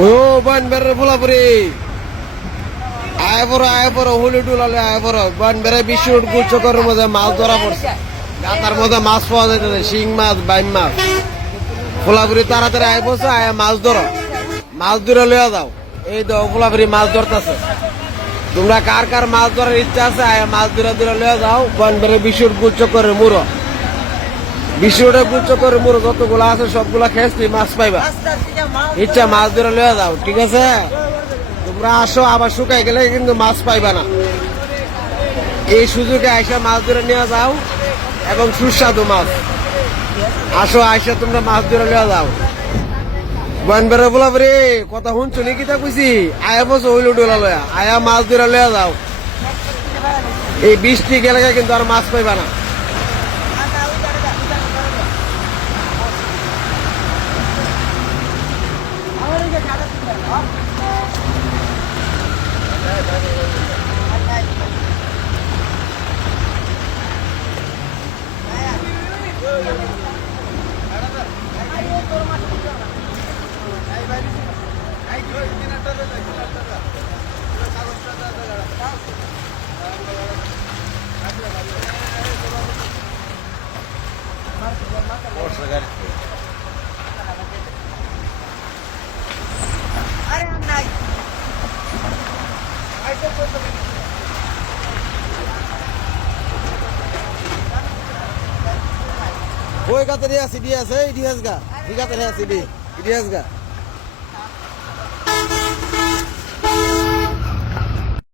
ও বান বেড়ে ভোলাপুরি আয় পড়ো হুলি টুলালে আয় পড়ো বান বেড়ে বিশ্ব গুচ্ছকরের মধ্যে মাছ ধরা পড়ছে গাতার মধ্যে মাছ পাওয়া যাইতেছে শিং মাছ বাইম মাছ ভোলাপুরি তাড়াতাড়ি আয় পড়ছে আয় মাছ ধরো মাছ ধরে লইয়া যাও এই তো ভোলাপুরি মাছ ধরতেছে তোমরা কার কার মাছ ধরার ইচ্ছা আছে আয় মাছ ধরে ধরে লইয়া যাও বান বেড়ে বিশ্ব গুচ্ছকরের মুড়ো বিশ্বটা গুচ্ছকরের মুড়ো যতগুলা আছে সবগুলা খেয়েছি মাছ পাইবা ইচ্ছা মাছ ধরে লইয়া যাও ঠিক আছে তোমরা আসো আবার শুকাই গেলে কিন্তু মাছ পাইবা না এই সুযোগে আইসা মাছ ধরে নিয়ে যাও এবং সুস্বাদু মাছ আসো আইসা তোমরা মাছ ধরে নিয়ে যাও বন বেড়ে বলা রে কথা শুনছো নাকি তা কইছি আয়া বসো হইলো ডোলা লয়া আয়া মাছ ধরে লইয়া যাও এই বৃষ্টি গেলে কিন্তু আর মাছ পাইবা না ওই গাতে রে আছে ডি আছে এই ডি আছে গা এই গাতে রে আছে ডি ডি আছে গা